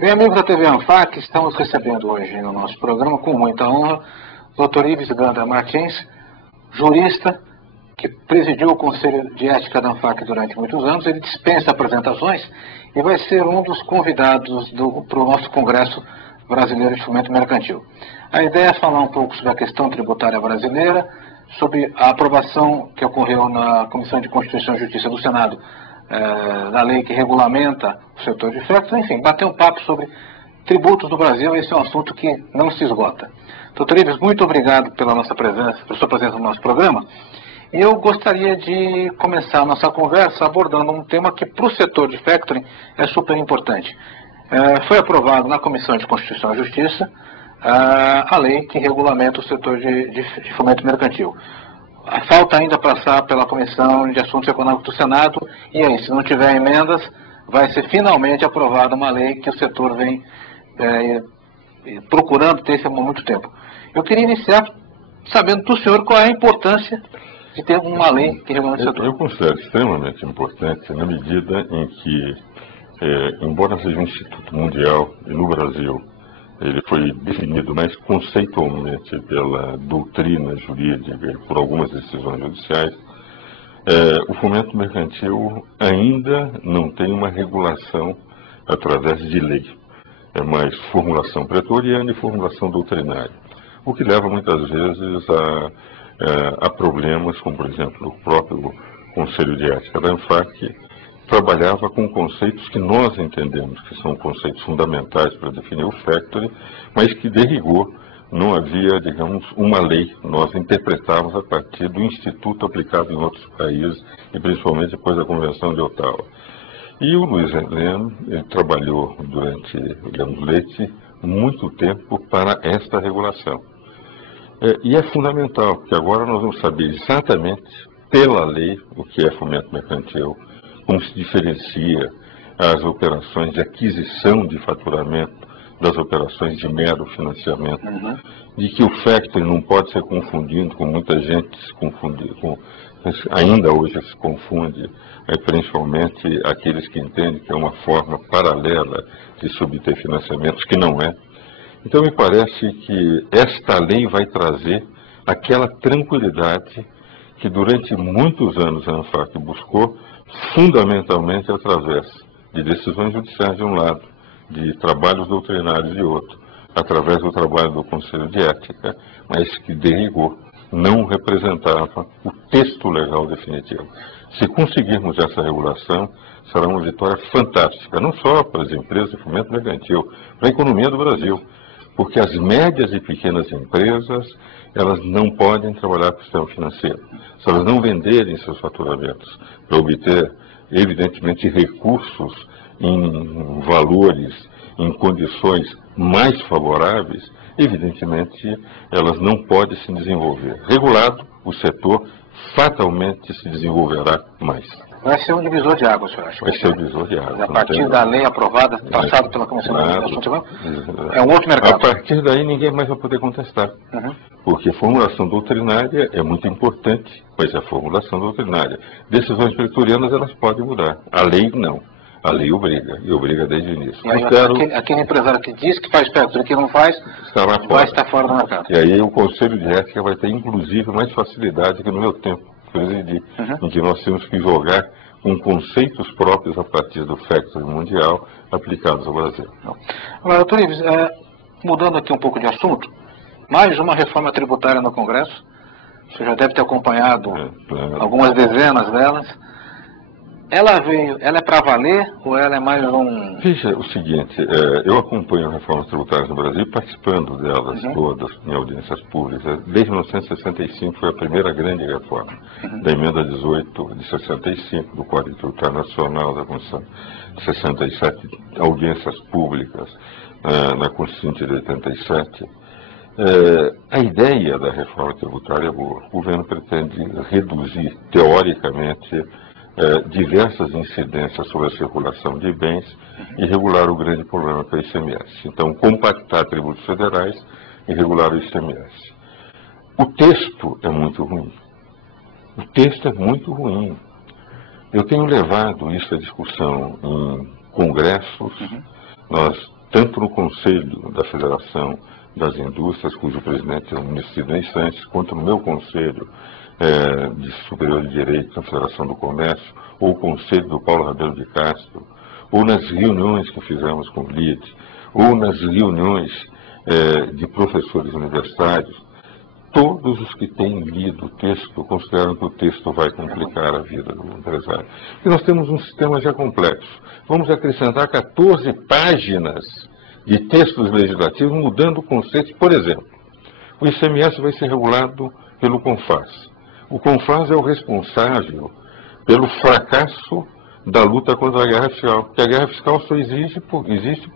Bem, amigos da TV ANFAC, estamos recebendo hoje no nosso programa, com muita honra, o Dr. Ives Ganda Martins, jurista, que presidiu o Conselho de Ética da ANFAC durante muitos anos. Ele dispensa apresentações e vai ser um dos convidados para o nosso Congresso Brasileiro de Fomento Mercantil. A ideia é falar um pouco sobre a questão tributária brasileira, sobre a aprovação que ocorreu na Comissão de Constituição e Justiça do Senado, da lei que regulamenta o setor de factoring, enfim, bater um papo sobre tributos do Brasil. Esse é um assunto que não se esgota. Doutor Ives, muito obrigado pela sua presença no nosso programa. E eu gostaria de começar a nossa conversa abordando um tema que para o setor de factoring é super importante. Foi aprovado na Comissão de Constituição e Justiça a lei que regulamenta o setor de fomento mercantil. Falta ainda passar pela Comissão de Assuntos Econômicos do Senado, e aí, se não tiver emendas, vai ser finalmente aprovada uma lei que o setor vem procurando ter há muito tempo. Eu queria iniciar sabendo do senhor qual é a importância de ter uma lei que regulamenta o setor. Eu considero extremamente importante na medida em que, embora seja um instituto mundial, e no Brasil ele foi definido mais conceitualmente pela doutrina jurídica e por algumas decisões judiciais, o fomento mercantil ainda não tem uma regulação através de lei. É mais formulação pretoriana e formulação doutrinária, o que leva muitas vezes a problemas, como por exemplo o próprio Conselho de Ética da ANFAC trabalhava com conceitos que nós entendemos que são conceitos fundamentais para definir o factoring, mas que de rigor não havia, digamos, uma lei. Nós interpretávamos a partir do instituto aplicado em outros países, e principalmente depois da Convenção de Ottawa. E o Luiz Heleno trabalhou durante, digamos, muito tempo para esta regulação. E é fundamental, porque agora nós vamos saber exatamente, pela lei, o que é fomento mercantil, como se diferencia as operações de aquisição de faturamento das operações de mero financiamento, de que o factoring não pode ser confundido, com muita gente se confunde, ainda hoje se confunde, principalmente aqueles que entendem que é uma forma paralela de se obter financiamentos, que não é. Então me parece que esta lei vai trazer aquela tranquilidade que durante muitos anos a ANFAC buscou, fundamentalmente através de decisões judiciais de um lado, de trabalhos doutrinários de outro, através do trabalho do Conselho de Ética, mas que de rigor não representava o texto legal definitivo. Se conseguirmos essa regulação, será uma vitória fantástica, não só para as empresas de fomento mercantil, para a economia do Brasil, porque as médias e pequenas empresas, elas não podem trabalhar com o sistema financeiro. Se elas não venderem seus faturamentos para obter, evidentemente, recursos em valores, em condições mais favoráveis, evidentemente, elas não podem se desenvolver. Regulado, o setor fatalmente se desenvolverá mais. Vai ser um divisor de águas, senhor acha? Vai ser um divisor de águas. A partir da lei aprovada, passada pela Comissão de Assuntos Econômicos, é um outro mercado. A partir daí ninguém mais vai poder contestar. Porque a formulação doutrinária é muito importante, mas a formulação doutrinária. Decisões pretorianas elas podem mudar. A lei não. A lei obriga, e obriga desde o início. E aí, aquele empresário que diz que faz factoring e que não faz, vai estar fora do mercado. E aí o Conselho de Ética vai ter, inclusive, mais facilidade que no meu tempo presidi, em que nós temos que jogar com conceitos próprios a partir do factoring mundial aplicados ao Brasil. Agora, doutor Ives, mudando aqui um pouco de assunto, mais uma reforma tributária no Congresso. Você já deve ter acompanhado algumas dezenas delas. Ela é para valer ou ela é mais um... Veja o seguinte, eu acompanho reformas tributárias no Brasil, participando delas todas em audiências públicas. Desde 1965 foi a primeira grande reforma, da emenda 18 de 65, do Código Tributário Nacional, da Constituição de 67, audiências públicas na Constituinte de 87. A ideia da reforma tributária é boa. O governo pretende reduzir, teoricamente, diversas incidências sobre a circulação de bens e regular o grande problema que é o ICMS. Então, compactar tributos federais e regular o ICMS. O texto é muito ruim. O texto é muito ruim. Eu tenho levado isso à discussão em congressos. Nós tanto no Conselho da Federação das Indústrias, cujo presidente é o ministro Sidney Sanches, quanto no meu Conselho de Superior de Direito da Federação do Comércio, ou o Conselho do Paulo Rabelo de Castro, ou nas reuniões que fizemos com o LID, ou nas reuniões de professores universitários, todos os que têm lido o texto consideram que o texto vai complicar a vida do empresário. E nós temos um sistema já complexo. Vamos acrescentar 14 páginas de textos legislativos mudando o conceito. Por exemplo, o ICMS vai ser regulado pelo CONFAS. O CONFAS é o responsável pelo fracasso da luta contra a guerra fiscal. Porque a guerra fiscal só existe porque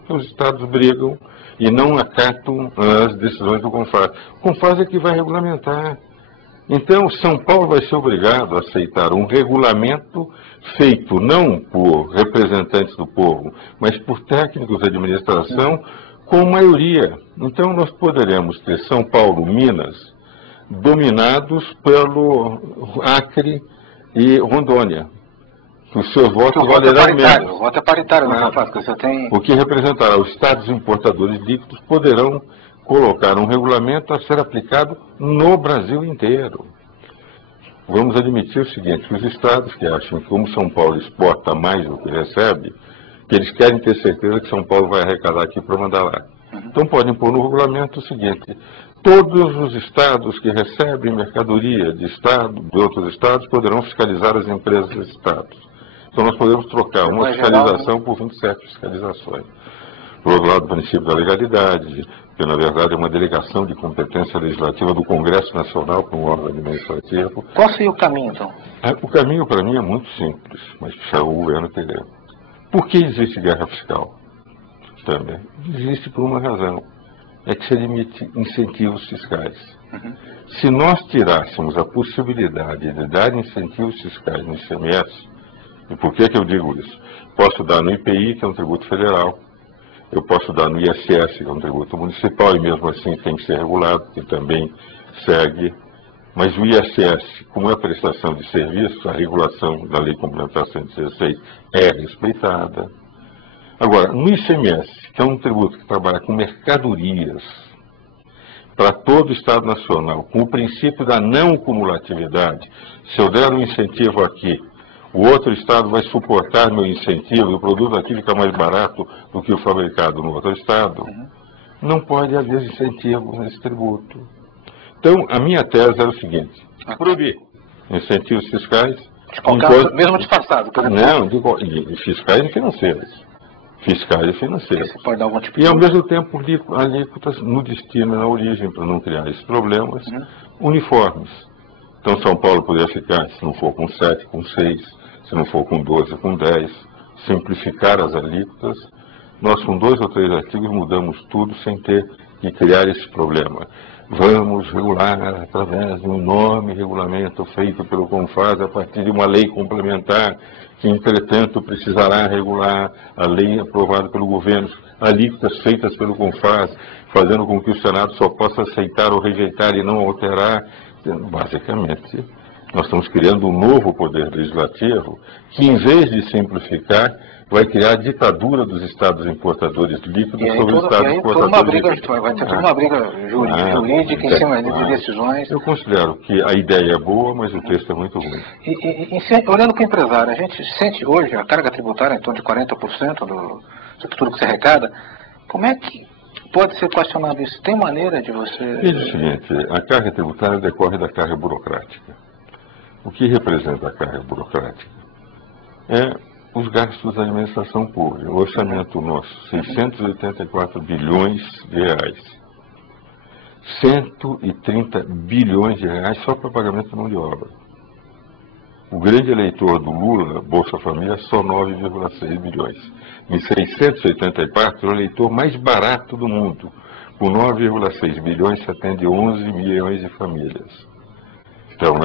os Estados brigam e não acatam as decisões do CONFAS. O CONFAS é que vai regulamentar. Então, São Paulo vai ser obrigado a aceitar um regulamento feito não por representantes do povo, mas por técnicos de administração com maioria. Então, nós poderemos ter São Paulo, Minas, dominados pelo Acre e Rondônia. Os seus votos valerão menos. O voto é paritário, não é fácil, você tem... O que representará os estados importadores líquidos poderão colocar um regulamento a ser aplicado no Brasil inteiro. Vamos admitir o seguinte, que os estados que acham que como São Paulo exporta mais do que recebe, que eles querem ter certeza que São Paulo vai arrecadar aqui para mandar lá. Então podem pôr no regulamento o seguinte, todos os estados que recebem mercadoria de outros estados poderão fiscalizar as empresas dos estados. Então nós podemos trocar uma fiscalização por 27 fiscalizações. Por outro lado, o princípio da legalidade, que na verdade é uma delegação de competência legislativa do Congresso Nacional para um órgão administrativo. Qual seria o caminho, então? O caminho para mim é muito simples, mas precisa o governo entender. Por que existe guerra fiscal? Também existe por uma razão. É que se admite incentivos fiscais. Se nós tirássemos a possibilidade de dar incentivos fiscais no ICMS, e por que eu digo isso? Posso dar no IPI, que é um tributo federal, eu posso dar no ISS, que é um tributo municipal, e mesmo assim tem que ser regulado, que também segue. Mas o ISS, como é prestação de serviço, a regulação da Lei Complementar 116 é respeitada. Agora, no ICMS, que é um tributo que trabalha com mercadorias, para todo o Estado Nacional, com o princípio da não cumulatividade, se eu der um incentivo aqui, o outro Estado vai suportar meu incentivo, e o produto aqui fica mais barato do que o fabricado no outro Estado, não pode haver incentivo nesse tributo. Então, a minha tese era o seguinte, proibir incentivos fiscais... Mesmo disfarçado. Não, fiscais e financeiros. Fiscais e financeiros. Você pode dar algum tipo e, ao mesmo tempo, alíquotas no destino e na origem, para não criar esses problemas, uniformes. Então, São Paulo poderia ficar, se não for com 7, com 6, se não for com 12, com 10, simplificar as alíquotas. Nós, com 2 ou 3 artigos, mudamos tudo sem ter que criar esse problema. Vamos regular através de um enorme regulamento feito pelo CONFAS a partir de uma lei complementar que, entretanto, precisará regular a lei aprovada pelo governo, alíquotas feitas pelo CONFAS, fazendo com que o Senado só possa aceitar ou rejeitar e não alterar. Basicamente, nós estamos criando um novo poder legislativo que, em vez de simplificar, vai criar a ditadura dos estados importadores líquidos sobre os estados exportadores líquidos. Vai ter toda uma briga jurídica em cima de decisões. Eu considero que a ideia é boa, mas o texto é muito ruim. Olhando para o empresário, a gente sente hoje a carga tributária em torno de 40% de tudo que se arrecada. Como é que pode ser questionado isso? Tem maneira de você... É o seguinte, a carga tributária decorre da carga burocrática. O que representa a carga burocrática? É os gastos da administração pública. O orçamento nosso, 684 bilhões de reais. 130 bilhões de reais só para pagamento de mão de obra. O grande eleitor do Lula, Bolsa Família, só 9,6 bilhões. Em 684, é o eleitor mais barato do mundo. Com 9,6 bilhões, se atende 11 milhões de famílias. Então,